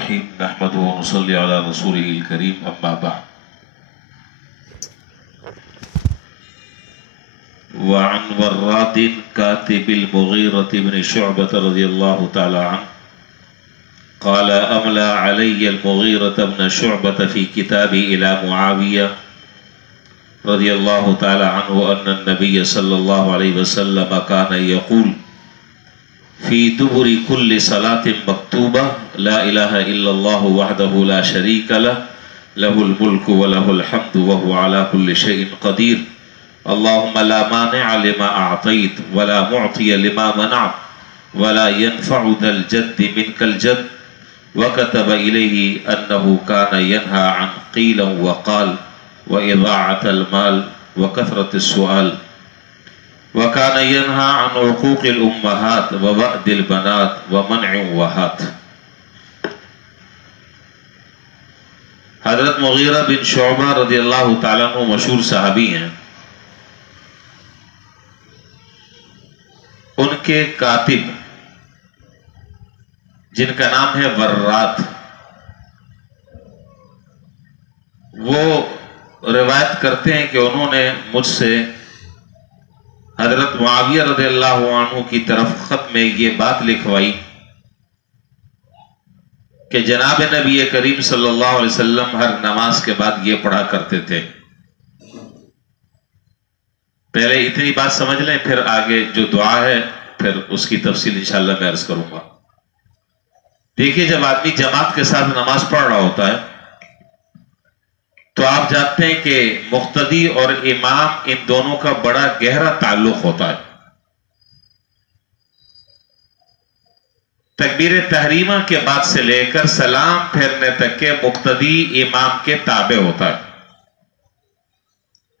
الرحيم نحمده ونصلي على رسوله الكريم أما بعد. وعن وراد كاتب المغيرة بن شعبة رضي الله تعالى عنه قال أملى علي المغيرة بن شعبة في كتابي إلى معاوية رضي الله تعالى عنه أن النبي صلى الله عليه وسلم كان يقول في دبر كل صلاة مكتوبة لا إله إلا الله وحده لا شريك له له الملك وله الحمد وهو على كل شيء قدير اللهم لا مانع لما أعطيت ولا معطي لما منعت ولا ينفع ذا الجد منك الجد. وكتب إليه أنه كان ينهى عن قيل وقال وإضاعة المال وكثرة السؤال وكان ينهى عن عقوق الأمهات ووأد البنات ومنع وهات. حضرت مغیرہ بن شعبہ رضی اللہ تعالیٰ عنہ مشہور صحابی ہیں. ان کے کاتب جن کا نام ہے ورات، وہ روایت کرتے ہیں کہ انہوں نے مجھ سے حضرت معاویہ رضی اللہ عنہ کی طرف خط میں یہ بات لکھوائی کہ جناب نبی کریم صلی اللہ علیہ وسلم ہر نماز کے بعد یہ پڑھا کرتے تھے. پہلے اتنی بات سمجھ لیں، پھر آگے جو دعا ہے پھر اس کی تفصیل انشاءاللہ میں عرض کروں گا. دیکھیے، جب آدمی جماعت کے ساتھ نماز پڑھ رہا ہوتا ہے تو آپ جانتے ہیں کہ مقتدی اور امام ان دونوں کا بڑا گہرا تعلق ہوتا ہے. تکبیر تحریمہ کے بعد سے لے کر سلام پھیرنے تک کے مقتدی امام کے تابع ہوتا ہے.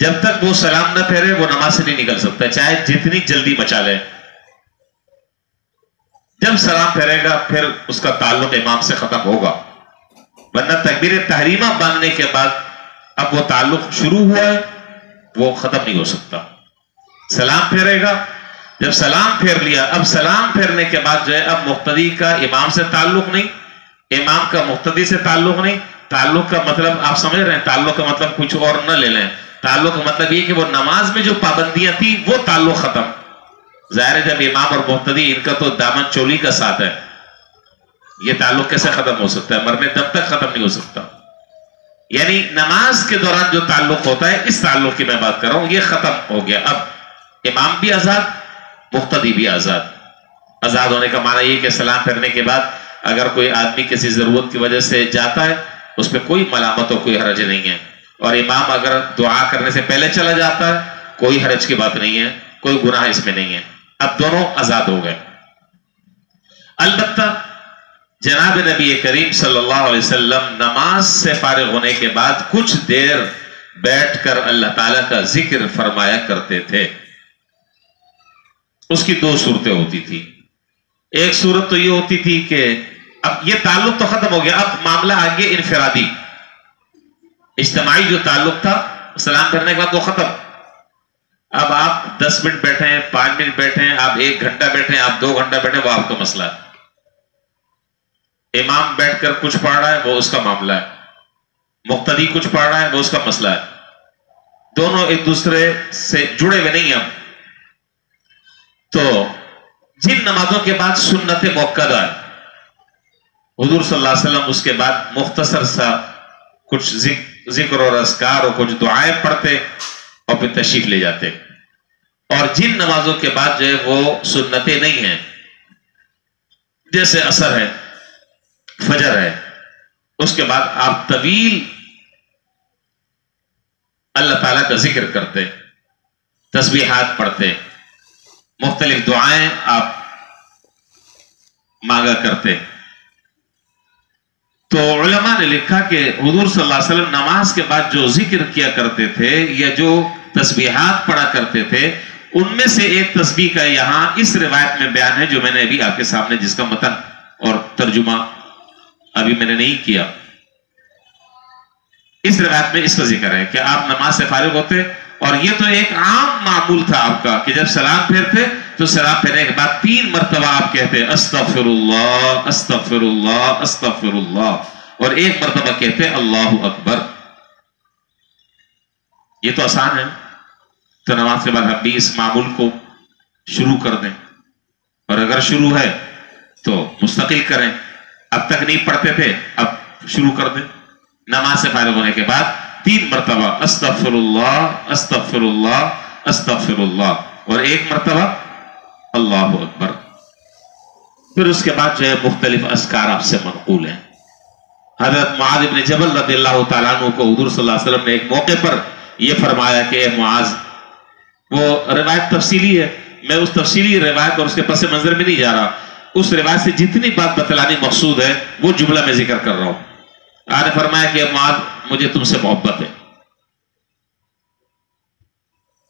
جب تک وہ سلام نہ پھیرے وہ نماز سے نہیں نکل سکتا، چاہے جتنی جلدی مچا لے. جب سلام پھیرے گا پھر اس کا تعلق امام سے ختم ہوگا، ورنہ تکبیر تحریمہ باندھنے کے بعد اب وہ تعلق شروع ہوا ہے وہ ختم نہیں ہو سکتا. سلام پھیرے گا، جب سلام پھیر لیا، اب سلام پھیرنے کے بعد جو ہے اب مقتدی کا امام سے تعلق نہیں، امام کا مقتدی سے تعلق نہیں. تعلق کا مطلب آپ سمجھ رہے ہیں، تعلق کا مطلب کچھ اور نہ لے لیں. تعلق کا مطلب یہ کہ وہ نماز میں جو پابندیاں تھی وہ تعلق ختم. ظاہر ہے جب امام اور مقتدی ان کا تو دامن چولی کا ساتھ ہے، یہ تعلق کیسے ختم ہو سکتا ہے؟ مرنے دم تک ختم نہیں ہو سکتا. یعنی نماز کے دوران جو تعلق ہوتا ہے، اس تعلق کی میں بات کر رہا ہوں، یہ ختم ہو گیا. اب امام بھی آزاد، مقتدی بھی آزاد. آزاد ہونے کا معنی یہ کہ سلام پھیرنے کے بعد اگر کوئی آدمی کسی ضرورت کی وجہ سے جاتا ہے اس پہ کوئی ملامت اور کوئی حرج نہیں ہے، اور امام اگر دعا کرنے سے پہلے چلا جاتا ہے کوئی حرج کی بات نہیں ہے، کوئی گناہ اس میں نہیں ہے. اب دونوں آزاد ہو گئے. البتہ جناب نبی کریم صلی اللہ علیہ وسلم نماز سے فارغ ہونے کے بعد کچھ دیر بیٹھ کر اللہ تعالیٰ کا ذکر فرمایا کرتے تھے. اس کی دو صورتیں ہوتی تھی. ایک صورت تو یہ ہوتی تھی کہ اب یہ تعلق تو ختم ہو گیا، اب معاملہ آگے انفرادی. اجتماعی جو تعلق تھا سلام کرنے کے بعد وہ ختم. اب آپ 10 منٹ بیٹھے ہیں، 5 منٹ بیٹھے ہیں، آپ 1 گھنٹہ بیٹھے ہیں، آپ 2 گھنٹہ بیٹھے ہیں، وہ آپ کا مسئلہ ہے. امام بیٹھ کر کچھ پڑھ رہا ہے وہ اس کا معاملہ ہے، مقتدی کچھ پڑھ رہا ہے وہ اس کا مسئلہ ہے. دونوں ایک دوسرے سے جڑے ہوئے نہیں ہیں. تو جن نمازوں کے بعد سنت موقدہ ہے، حضور صلی اللہ علیہ وسلم اس کے بعد مختصر سا کچھ ذکر اور اذکار اور کچھ دعائیں پڑھتے اور پھر تشریف لے جاتے. اور جن نمازوں کے بعد جو ہے وہ سنتیں نہیں ہیں، جیسے عصر ہے، فجر ہے، اس کے بعد آپ طویل اللہ تعالیٰ کا ذکر کرتے، تسبیحات پڑھتے، مختلف دعائیں آپ مانگا کرتے. تو علماء نے لکھا کہ حضور صلی اللہ علیہ وسلم نماز کے بعد جو ذکر کیا کرتے تھے یا جو تسبیحات پڑھا کرتے تھے، ان میں سے ایک تسبیح کا یہاں اس روایت میں بیان ہے جو میں نے ابھی آپ کے سامنے، جس کا متن اور ترجمہ ابھی میں نے نہیں کیا. اس روایت میں اس کا ذکر ہے کہ آپ نماز سے فارغ ہوتے، اور یہ تو ایک عام معمول تھا آپ کا کہ جب سلام پھیرتے تو سراب پھیرنے کے بعد 3 مرتبہ آپ کہتے ہیں استغفراللہ استغفراللہ استغفراللہ، اور 1 مرتبہ کہتے ہیں اللہ اکبر۔ یہ تو آسان ہے، تو نماز کے بعد ہم بھی اس معمول کو شروع کر دیں، اور اگر شروع ہے تو مستقل کریں۔ اب تک نہیں پڑھتے تھے، اب شروع کر دیں۔ نماز سے فارغ ہونے کے بعد 3 مرتبہ استغفراللہ استغفراللہ استغفراللہ، اور 1 مرتبہ اللہ اکبر۔ پھر اس کے بعد جو ہے مختلف اذکار آپ سے منقول ہیں۔ حضرت معاذ بن جبل رضی اللہ تعالیٰ عنہ کو حضور صلی اللہ علیہ وسلم نے ایک موقع پر یہ فرمایا کہ اے معاذ، وہ روایت تفصیلی ہے، میں اس تفصیلی روایت اور اس کے پس منظر میں نہیں جا رہا، اس روایت سے جتنی بات بتلانی مقصود ہے وہ جملہ میں ذکر کر رہا ہوں۔ آپ نے فرمایا کہ اے معاذ، مجھے تم سے محبت ہے۔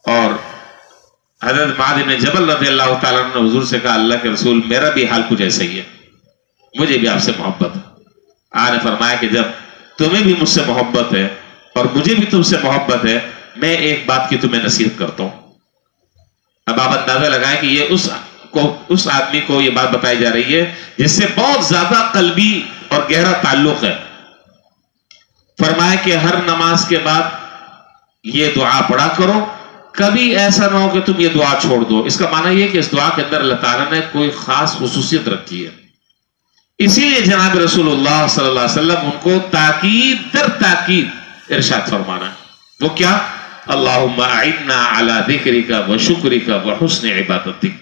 اور حضرت معاذ بن جبل رضی اللہ تعالیٰ عنہ نے حضور سے کہا اللہ کے رسول، میرا بھی حال کچھ ایسا ہی ہے، مجھے بھی آپ سے محبت ہے۔ آپ نے فرمایا کہ جب تمہیں بھی مجھ سے محبت ہے اور مجھے بھی تم سے محبت ہے، میں ایک بات کی تمہیں نصیحت کرتا ہوں۔ اب آپ اندازہ لگائیں کہ یہ اس آدمی کو یہ بات بتائی جا رہی ہے جس سے بہت زیادہ قلبی اور گہرا تعلق ہے۔ فرمایا کہ ہر نماز کے بعد یہ دعا پڑھا کرو، کبھی ایسا نہ ہو کہ تم یہ دعا چھوڑ دو۔ اس کا معنی یہ کہ اس دعا کے اندر اللہ تعالیٰ نے کوئی خاص خصوصیت رکھی ہے، اسی لیے جناب رسول اللہ صلی اللہ علیہ وسلم ان کو تاکید در تاکید ارشاد فرمانا ہے۔ وہ کیا؟ اللہم اعنا علی ذکرک و شکرک و حسن عبادتک۔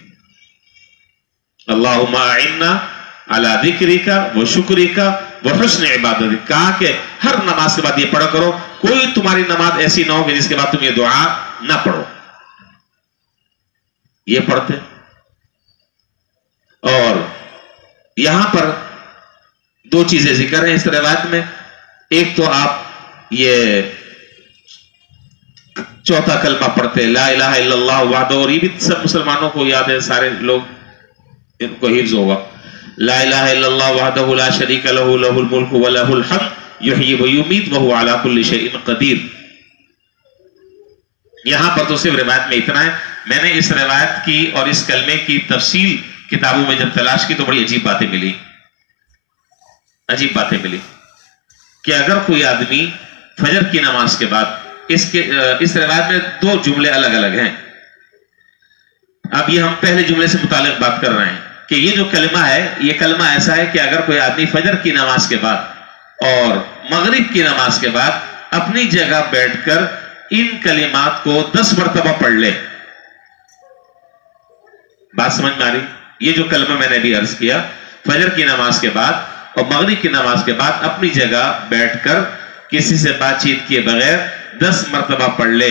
اللہم اعنا علی ذکرک و شکرک و حسن عبادتک، کہا کہ ہر نماز کے بعد یہ پڑھا کرو، کوئی تمہاری نماز ایسی نہ ہو کہ جس کے بعد تم یہ دعا نہ پڑھو۔ یہ پڑھتے، اور یہاں پر 2 چیزیں ذکر ہیں اس روایت میں۔ ایک تو آپ یہ چوتھا کلمہ پڑھتے لا الہ الا اللہ وحدہ، اور یہ بھی سب مسلمانوں کو یاد ہے، سارے لوگ ان کو حفظ ہوگا۔ لا الہ الا اللہ وحدہ لا شریک لہ لہ الملک و لہ الحمد یحیی و یمیت وہو علی کل شیء قدیر۔ یہاں پر تو صرف روایت میں اتنا ہے۔ میں نے اس روایت کی اور اس کلمے کی تفصیل کتابوں میں جب تلاش کی تو بڑی عجیب باتیں ملی، عجیب باتیں ملی کہ اگر کوئی آدمی فجر کی نماز کے بعد اس روایت میں 2 جملے الگ الگ ہیں۔ اب یہ ہم پہلے جملے سے متعلق بات کر رہے ہیں کہ یہ جو کلمہ ہے، یہ کلمہ ایسا ہے کہ اگر کوئی آدمی فجر کی نماز کے بعد اور مغرب کی نماز کے بعد اپنی جگہ بیٹھ کر ان کلمات کو 10 مرتبہ پڑھ لے، بات سمجھ میں آ رہی؟ یہ جو کلمہ میں نے بھی عرض کیا، فجر کی نماز کے بعد اور مغرب کی نماز کے بعد اپنی جگہ بیٹھ کر کسی سے بات چیت کیے بغیر 10 مرتبہ پڑھ لے،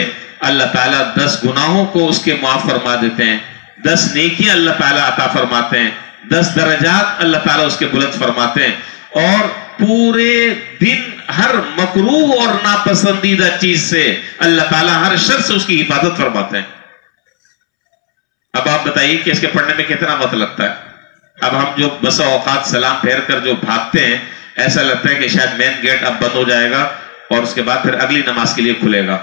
اللہ تعالیٰ 10 گناہوں کو اس کے معاف فرما دیتے ہیں، 10 نیکیاں اللہ تعالیٰ عطا فرماتے ہیں، 10 درجات اللہ تعالیٰ اس کے بلند فرماتے ہیں، اور پورے دن ہر مکروہ اور ناپسندیدہ چیز سے اللہ تعالیٰ ہر شر سے اس کی حفاظت فرماتے ہیں۔ اب آپ بتائیے کہ اس کے پڑھنے میں کتنا وقت لگتا ہے؟ اب ہم جو بسا اوقات سلام پھیر کر جو بھاگتے ہیں، ایسا لگتا ہے کہ شاید مین گیٹ اب بند ہو جائے گا اور اس کے بعد پھر اگلی نماز کے لیے کھلے گا۔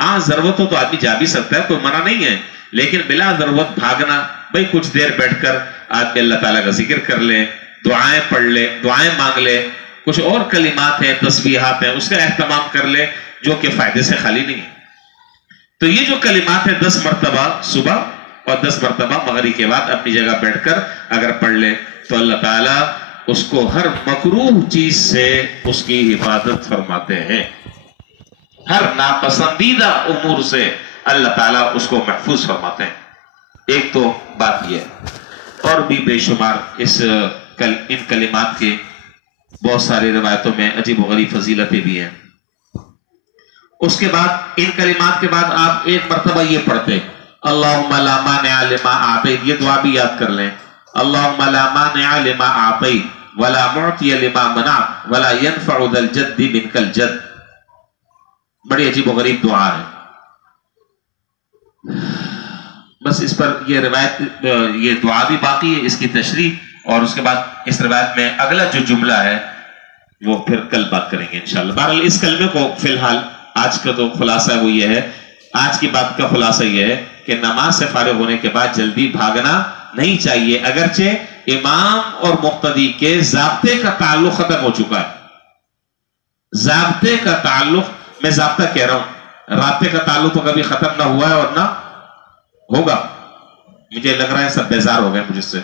ہاں ضرورت ہو تو آدمی جا بھی سکتا ہے، کوئی منع نہیں ہے، لیکن بلا ضرورت بھاگنا، بھئی کچھ دیر بیٹھ کر آدمی اللہ تعالیٰ کا ذکر کر لے، دعائیں پڑھ لے، دعائیں مانگ لے، کچھ اور کلمات ہیں، تسبیحات ہیں، اس کا اہتمام کر لے جو کہ فائدے سے خالی نہیں ہے۔ تو یہ جو کلمات ہیں 10 مرتبہ صبح اور 10 مرتبہ مغرب کے بعد اپنی جگہ بیٹھ کر اگر پڑھ لے تو اللہ تعالیٰ اس کو ہر مکروہ چیز سے اس کی حفاظت فرماتے ہیں، ہر ناپسندیدہ امور سے اللہ تعالیٰ اس کو محفوظ فرماتے ہیں۔ ایک تو بات یہ ہے، اور بھی بے شمار ان کلمات کے بہت ساری روایتوں میں عجیب و غریب فضیلتیں بھی ہیں۔ اس کے بعد ان کلمات کے بعد آپ 1 مرتبہ یہ پڑھتے اللہم لا مانع لما اعطیت، یہ دعا بھی یاد کر لیں، اللہم لا مانع لما اعطیت ولا معطی لما منعت ولا ينفع ذا الجد منک الجد۔ بڑی عجیب و غریب دعا ہے۔ بس اس پر یہ روایت، یہ دعا بھی باقی ہے، اس کی تشریح، اور اس کے بعد اس روایت میں اگلا جو جملہ ہے وہ پھر کل بات کریں گے انشاءاللہ۔ بہرحال اس کلمے کو فی الحال آج کا تو خلاصہ وہ یہ ہے، آج کی بات کا خلاصہ یہ ہے کہ نماز سے فارغ ہونے کے بعد جلدی بھاگنا نہیں چاہیے، اگرچہ امام اور مقتدی کے ضابطے کا تعلق ختم ہو چکا ہے۔ ضابطے کا تعلق، میں ضابطہ کہہ رہا ہوں، رابطے کا تعلق تو کبھی ختم نہ ہوا ہے اور نہ ہوگا۔ مجھے لگ رہا ہے سب بیزار ہو گئے مجھ سے،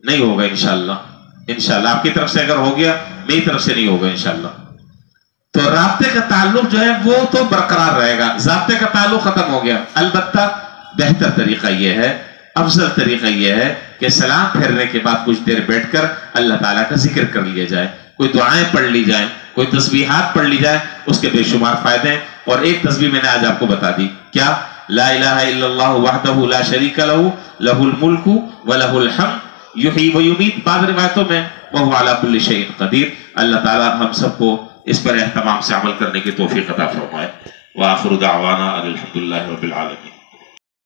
نہیں ہوگا انشاءاللہ۔ انشاءاللہ آپ کی طرف سے اگر ہو گیا، میری طرف سے نہیں ہوگا انشاءاللہ۔ تو رابطے کا تعلق جو ہے وہ تو برقرار رہے گا، ضابطے کا تعلق ختم ہو گیا۔ البتہ بہتر طریقہ یہ ہے، افضل طریقہ یہ ہے کہ سلام پھیرنے کے بعد کچھ دیر بیٹھ کر اللہ تعالیٰ کا ذکر کر لیا جائے، کوئی دعائیں پڑھ لی جائیں، کوئی تسبیحات پڑھ لی جائیں، اس کے بے شمار فائدے ہیں۔ اور ایک تسبیح میں نے آج آپ کو بتا دی، کیا؟ لا الہ الا اللہ وحدہ لا شریک لہ لہ الملک ولہ الحمد یحیی و یمیت۔ بعض روایتوں میں وہو علی کل شیء قدیر۔ اللہ تعالیٰ ہم سب کو اس پر اہتمام سے عمل کرنے کی توفیق عطا فرمائے۔ وآخر دعوانا الحمدللہ رب العالمین۔